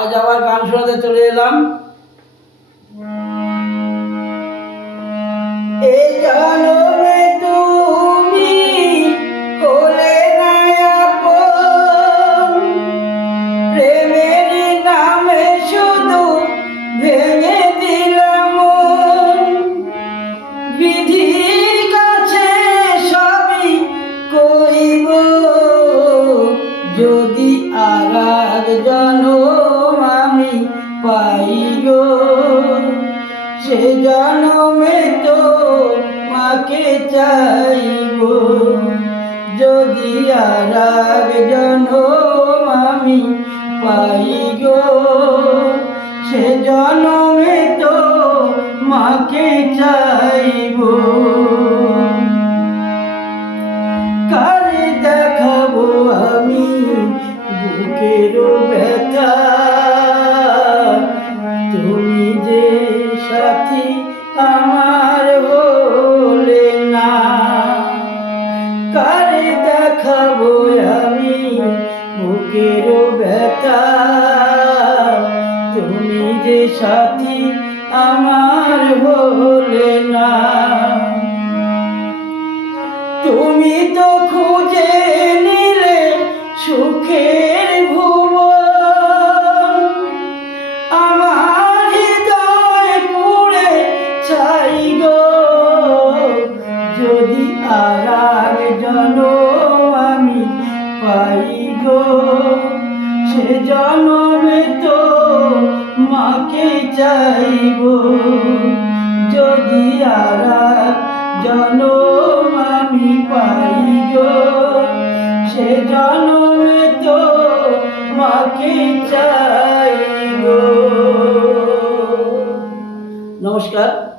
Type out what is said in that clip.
আজ আবার গান শোনাতে চলে এলাম। এই জনমে তুমি নামে শুধু কাছে সবই যদি আর আমি পাই গো সে জনমে তো মাকে চাইব। যদি আর জনম আমি পাই গো সে জনমে তো মাকে চাইব। কারে দেখাবো আমি বুকের ব্যথা? সাথী আমার হলে না। কারে দেখাবো আমি বুকের ব্যথা? তুমি যে সাথী আমার হলে না। তুমি তো খুঁজে নিলে সুখের এক জনম আমি পাই সে জনমে তো মাকে চাইব যদি আর জনম আমি পাই সে জনমে তো মাকে চাই গো। নমস্কার।